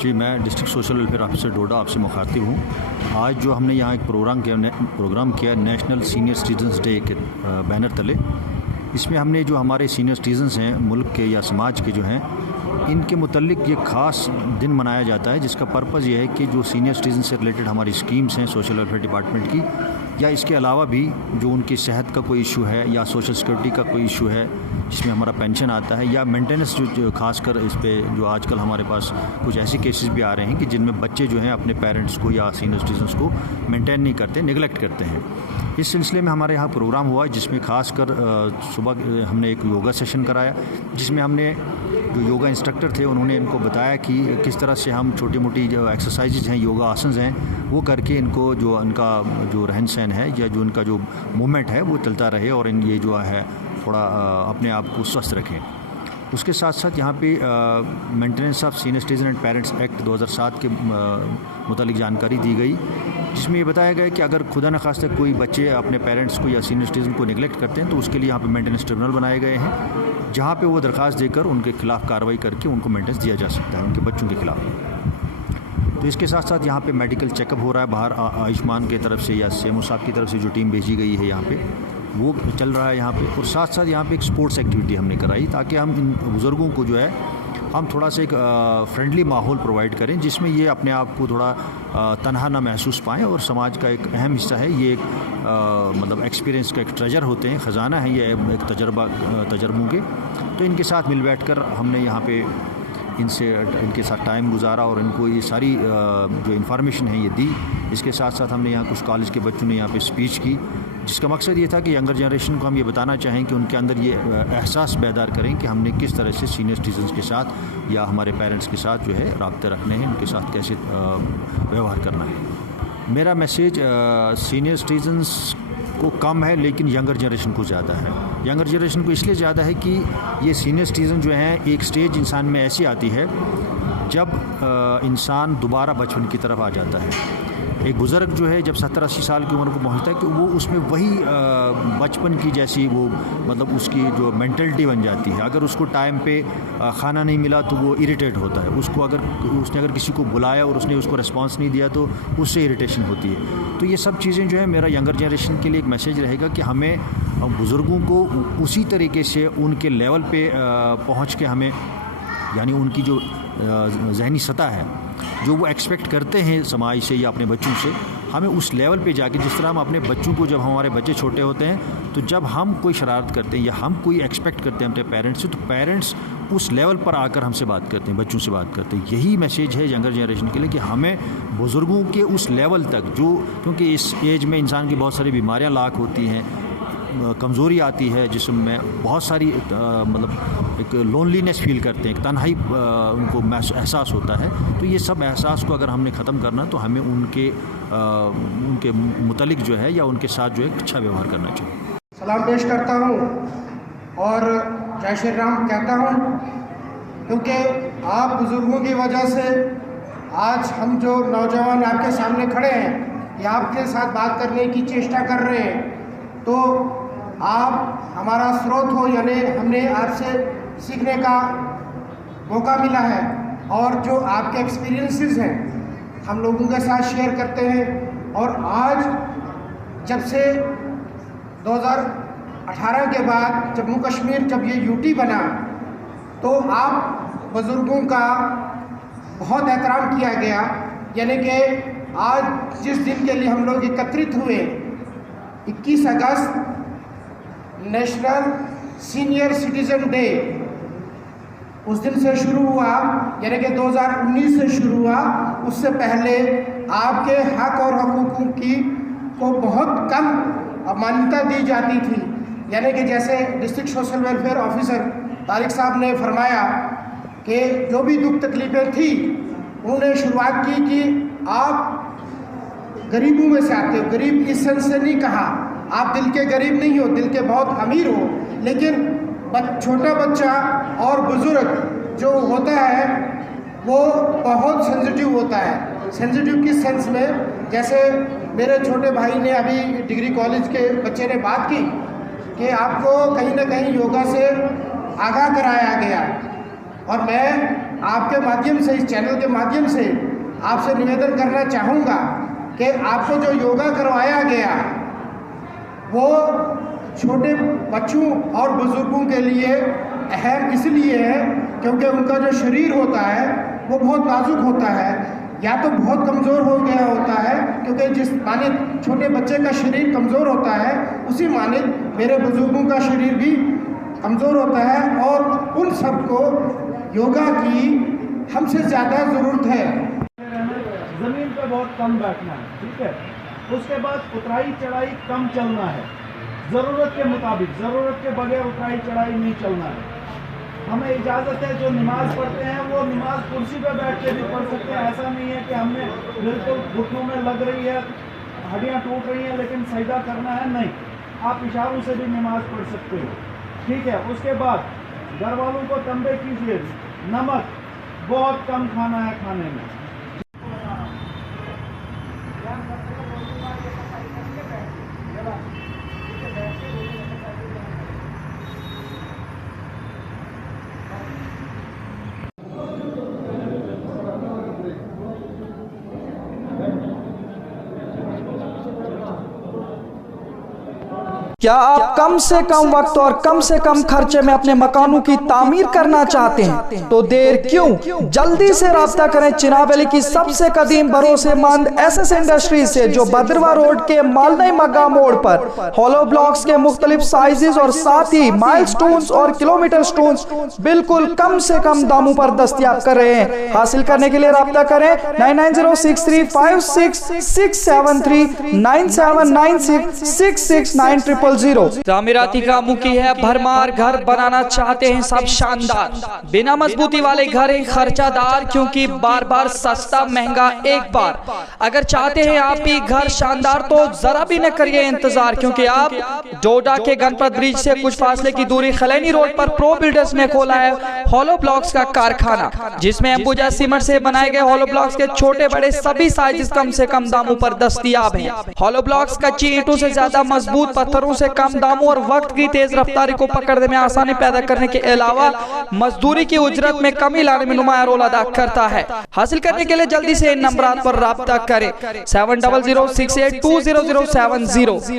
जी, मैं district social welfare officer डोडा आपसे मुखातिब हूँ। आज जो हमने यहाँ एक प्रोग्राम किया नेशनल सीनियर सिटीजन्स डे के बैनर तले। इसमें हमने जो हमारे सीनियर सिटीजन्स हैं मुल्क के या समाज के जो हैं, इनके मुतल्लिक ये ख़ास दिन मनाया जाता है, जिसका पर्पज़ ये है कि जो सीनियर सिटीजन से रिलेटेड हमारी स्कीम्स हैं सोशल वेलफेयर डिपार्टमेंट की, या इसके अलावा भी जो उनकी सेहत का कोई इशू है या सोशल सिक्योरिटी का कोई इशू है जिसमें हमारा पेंशन आता है, या मेंटेनेंस जो खासकर इस पे जो आजकल हमारे पास कुछ ऐसे केसेस भी आ रहे हैं कि जिनमें बच्चे जो हैं अपने पेरेंट्स को या सीनियर सिटीजन्स को मेंटेन नहीं करते, निगलेक्ट करते हैं। इस सिलसिले में हमारे यहाँ प्रोग्राम हुआ जिसमें खासकर सुबह हमने एक योगा सेशन कराया, जिसमें हमने जो योगा इंस्ट्रक्टर थे उन्होंने इनको बताया कि किस तरह से हम छोटी मोटी जो एक्सरसाइजेज हैं, योगा आसन्स हैं, वो करके इनको जो उनका जो रहन सहन है या जो उनका जो मूवमेंट है वो चलता रहे और ये जो है थोड़ा अपने आप को स्वस्थ रखें। उसके साथ साथ यहाँ पे maintenance of senior citizen and parents act 2007 के मुतालिक जानकारी दी गई, जिसमें ये बताया गया कि अगर खुदा न खास्ता कोई बच्चे अपने पेरेंट्स को या सीनियर सिटीजन को निगलेक्ट करते हैं तो उसके लिए यहाँ पे मेंटेनेंस ट्रिब्यूनल बनाए गए हैं, जहाँ पे वो दरख्वास्त देकर उनके खिलाफ़ कार्रवाई करके उनको मेंटेनेंस दिया जा सकता है उनके बच्चों के खिलाफ़। तो इसके साथ साथ यहाँ पे मेडिकल चेकअप हो रहा है बाहर आयुष्मान की तरफ से या सीएमओ साहब की तरफ से जो टीम भेजी गई है यहाँ पे, वो चल रहा है यहाँ पे। और साथ साथ यहाँ पे एक स्पोर्ट्स एक्टिविटी हमने कराई ताकि हम इन बुज़ुर्गों को जो है हम थोड़ा सा एक फ्रेंडली माहौल प्रोवाइड करें, जिसमें ये अपने आप को थोड़ा तनहा ना महसूस पाएँ और समाज का एक अहम हिस्सा है। ये एक मतलब एक्सपीरियंस का एक ट्रेजर होते हैं, ख़जाना है ये एक तजर्बों के। तो इनके साथ मिल बैठ कर हमने यहाँ पे इनके साथ टाइम गुजारा और इनको ये सारी जो इन्फॉर्मेशन है ये दी। इसके साथ साथ हमने यहाँ कुछ कॉलेज के बच्चों ने यहाँ पे स्पीच की, जिसका मकसद ये था कि यंगर जनरेशन को हम ये बताना चाहें कि उनके अंदर ये एहसास बैदार करें कि हमने किस तरह से सीनियर सिटीजन्स के साथ या हमारे पेरेंट्स के साथ जो है राब्ते रखने हैं, उनके साथ कैसे व्यवहार करना है। मेरा मैसेज सीनियर सिटीजन्स को कम है लेकिन यंगर जनरेशन को ज़्यादा है। यंगर जनरेशन को इसलिए ज़्यादा है कि ये सीनियर सिटीज़न जो हैं, एक स्टेज इंसान में ऐसी आती है जब इंसान दोबारा बचपन की तरफ आ जाता है। एक बुज़ुर्ग जो है जब 70-80 साल की उम्र को पहुंचता है कि वो उसमें वही बचपन की जैसी वो मतलब उसकी जो मेंटलिटी बन जाती है। अगर उसको टाइम पे खाना नहीं मिला तो वो इरिटेट होता है, उसको अगर किसी को बुलाया और उसने उसको रिस्पांस नहीं दिया तो उससे इरिटेशन होती है। तो ये सब चीज़ें जो है मेरा यंगर जनरेशन के लिए एक मैसेज रहेगा कि हमें बुज़ुर्गों को उसी तरीके से उनके लेवल पे पहुँच के हमें, यानी उनकी जो ज़हनी सतह है जो वो एक्सपेक्ट करते हैं समाज से या अपने बच्चों से, हमें उस लेवल पे जाके, जिस तरह हम अपने बच्चों को, जब हमारे बच्चे छोटे होते हैं तो जब हम कोई शरारत करते हैं या हम कोई एक्सपेक्ट करते हैं अपने पेरेंट्स से, तो पेरेंट्स उस लेवल पर आकर हमसे बात करते हैं, बच्चों से बात करते हैं। यही मैसेज है यंगर जनरेशन के लिए कि हमें बुज़ुर्गों के उस लेवल तक जो, क्योंकि इस एज में इंसान की बहुत सारी बीमारियाँ लाक होती हैं, कमज़ोरी आती है जिस्म में, बहुत सारी मतलब एक लोनलीनेस फील करते हैं, एक तन्हाई उनको एहसास होता है। तो ये सब एहसास को अगर हमने ख़त्म करना तो हमें उनके मुतालिक जो है या उनके साथ जो है अच्छा व्यवहार करना चाहिए। सलाम पेश करता हूँ और जय श्री राम कहता हूँ, क्योंकि आप बुज़ुर्गों की वजह से आज हम जो नौजवान आपके सामने खड़े हैं या आपके साथ बात करने की चेष्टा कर रहे हैं, तो आप हमारा स्रोत हो, यानी हमने आपसे सीखने का मौका मिला है और जो आपके एक्सपीरियंसेस हैं हम लोगों के साथ शेयर करते हैं। और आज जब से 2018 के बाद जम्मू कश्मीर जब ये यूटी बना तो आप बुज़ुर्गों का बहुत एहतराम किया गया, यानी कि आज जिस दिन के लिए हम लोग एकत्रित हुए 21 अगस्त नेशनल सीनियर सिटीज़न डे, उस दिन से शुरू हुआ, यानी कि 2019 से शुरू हुआ। उससे पहले आपके हक और हकूक़ों की को बहुत कम मान्यता दी जाती थी, यानी कि जैसे district social welfare officer Tariq साहब ने फरमाया कि जो भी दुख तकलीफ़ें थी उन्होंने शुरुआत की कि आप गरीबों में से आते हो। गरीब इस सेंस से नहीं कहा, आप दिल के गरीब नहीं हो, दिल के बहुत अमीर हो, लेकिन छोटा बच्चा और बुज़ुर्ग जो होता है वो बहुत सेंसिटिव होता है। सेंसिटिव किस सेंस में, जैसे मेरे छोटे भाई ने अभी डिग्री कॉलेज के बच्चे ने बात की कि आपको कहीं ना कहीं योगा से आगाह कराया गया, और मैं आपके माध्यम से, इस चैनल के माध्यम से आपसे निवेदन करना चाहूँगा कि आपको जो योगा करवाया गया वो छोटे बच्चों और बुज़ुर्गों के लिए अहम इसलिए है क्योंकि उनका जो शरीर होता है वो बहुत नाजुक होता है, या तो बहुत कमज़ोर हो गया होता है, क्योंकि जिस माने छोटे बच्चे का शरीर कमज़ोर होता है उसी माने मेरे बुज़ुर्गों का शरीर भी कमज़ोर होता है, और उन सबको योगा की हमसे ज़्यादा ज़रूरत है। ज़मीन पे बहुत कम बैठना है, ठीक है। उसके बाद उतराई चढ़ाई कम चलना है, ज़रूरत के मुताबिक, ज़रूरत के बगैर उतराई चढ़ाई नहीं चलना है। हमें इजाज़त है जो नमाज़ पढ़ते हैं वो नमाज कुर्सी पे बैठ के भी पढ़ सकते हैं। ऐसा नहीं है कि हमने बिल्कुल घुटनों में लग रही है, हड्डियाँ टूट रही हैं लेकिन सजदा करना है, नहीं, आप इशारों से भी नमाज पढ़ सकते हो, ठीक है। उसके बाद घर वालों को तंबे कीजिए, नमक बहुत कम खाना है खाने में। क्या आप कम से कम वक्त और कम से कम खर्चे में अपने मकानों की तामीर करना चाहते हैं? तो देर क्यों, जल्दी से राब्ता करें चिनाब वैली की सबसे कदीम भरोसेमंद SS इंडस्ट्रीज से, जो बद्रवा रोड के मालदई मग्गा मोड़ पर हॉलो ब्लॉक्स के मुख्तलिफ साइजेस और साथ ही माइलस्टोन्स और किलोमीटर स्टोन्स बिल्कुल कम से कम दामों पर दस्तयाब कर रहे हैं। हासिल करने के लिए राब्ता करें 9906356673 9796669000। तामीराती कामों की है भरमार, घर बनाना चाहते हैं सब शानदार, बिना मजबूती वाले घर हैं खर्चादार, क्योंकि बार बार सस्ता महंगा एक बार। अगर चाहते हैं आप भी घर शानदार तो जरा भी न करिए इंतजार, क्योंकि आप डोडा के गणपत ब्रिज से कुछ फासले की दूरी खलैनी रोड पर प्रो बिल्डर्स ने खोला है हॉलो ब्लॉक्स का कारखाना, जिसमें अंबुजा सीमेंट से बनाए गए हॉलो ब्लॉक्स के छोटे बड़े सभी साइज कम से कम दामों पर दस्तयाब हैं। हॉलो ब्लॉक्स कच्ची ईंटों से ज्यादा मजबूत, पत्थरों से कम दामों और वक्त की तेज रफ्तारी को पकड़ने में आसानी पैदा करने के अलावा मजदूरी की उजरत में कमी लाने में नुमाया रोल अदा करता है। हासिल करने के लिए जल्दी से इन नंबरात पर राब्ता करें 7006820070।